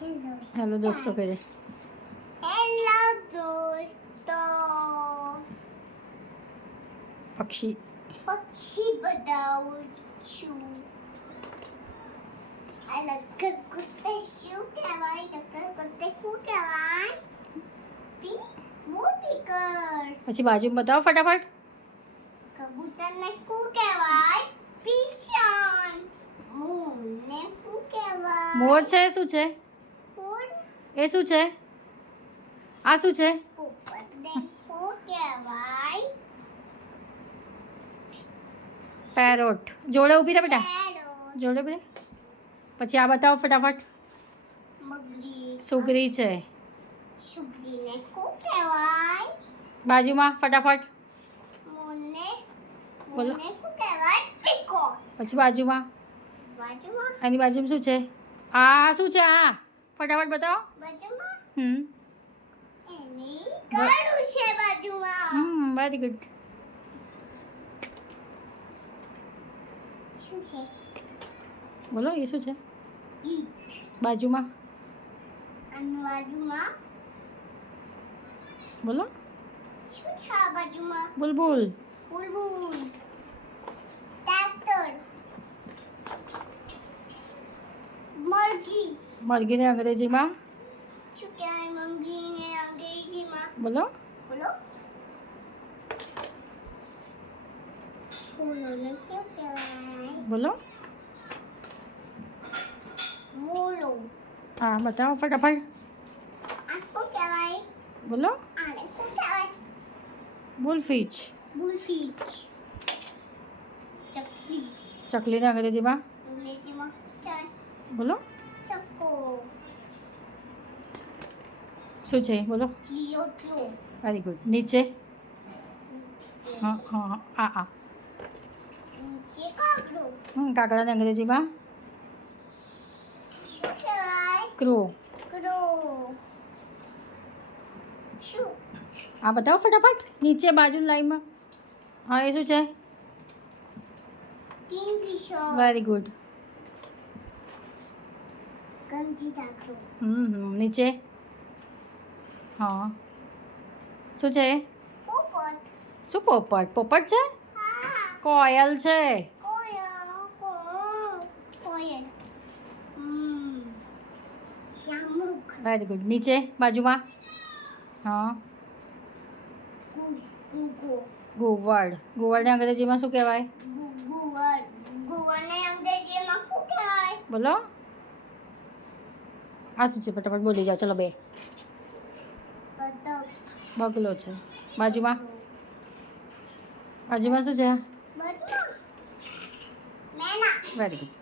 Hello દોસ્તો કહી દે. Hello દોસ્તો. પક્ષી બતાવું છું. આ નક્કર કુત્તે શું કહેવાય? મોટીકર. પછી બાજુમાં બતાવો ફટાફટ. કબૂતરને શું કહેવાય? પિશન. મોરને શું કહેવાય? મોર છે. શું છે મોર. એ? શું છે આ? શું છે? પોપટને શું કહેવાય? પેરોટ. જોડે ઊભી રહે બેટા. પેરોટ. જોડે ઊભી રહે. પછી આ બતાવો ફટાફટ. મગરી. સુગરી છે. સુગરીને શું કહેવાય? બાજુમાં ફટાફટ મોરને બોલો. શું કહેવાય? પીકોક. પછી બાજુમાં બાજુમાં એની બાજુમાં શું છે? આ શું છે આ? ફટાફટ બતાવો. બાજુમાં એની ગળું છે બાજુમાં. Very good. શું છે? બોલો એ શું છે? ગીત. બાજુમાં અને બાજુમાં બોલો. શું છે આ બાજુમાં? બુલબુલ. બુલબુલ. ટ્રેક્ટર. મરઘી. મરઘીને અંગ્રેજીમાં શું કહેવાય મરઘીને અંગ્રેજીમાં? બોલો. બોલો. છોલોને શું કહેવાય? બોલો. મોલો. હા બતાવો ફટાફટ. આ શું કહેવાય? બોલો. આને શું કહેવાય? બુલફિશ. બુલફિશ. ચકલી. ચકલીને અંગ્રેજીમાં અંગ્રેજીમાં શું કહેવાય? બોલો. ચક્કો. શું છે? બોલો. ચિયોટલો. Very good. નીચે હા હા હા આ આ નીચે કાકડો. કાકડાને અંગ્રેજીમાં શું કહેવાય? ક્રો. ક્રો. શું? આ બતાવો ફટાફટ. નીચે બાજુ લાઈનમાં હા એ શું છે? કિંગફિશર. Very good. ગંજી કાકડો. નીચે હા શું છે? પોપટ. શું પોપટ? પોપટ છે. હા. કોયલ છે. કોયલ. શામૃક. Very good. નીચે બાજુમાં હા ગુગો. ગોવર્ડ. ગોવર્ડને અંગ્રેજીમાં શું કહેવાય? ગુવર. ગુવરને અંગ્રેજીમાં શું કહેવાય? બોલો. આ શું છે? ફટાફટ બોલી જાઓ. ચલો બે. બતક. બગલો છે. બાજુમાં બાજુમાં શું છે? બાજુમાં મેના. Very good.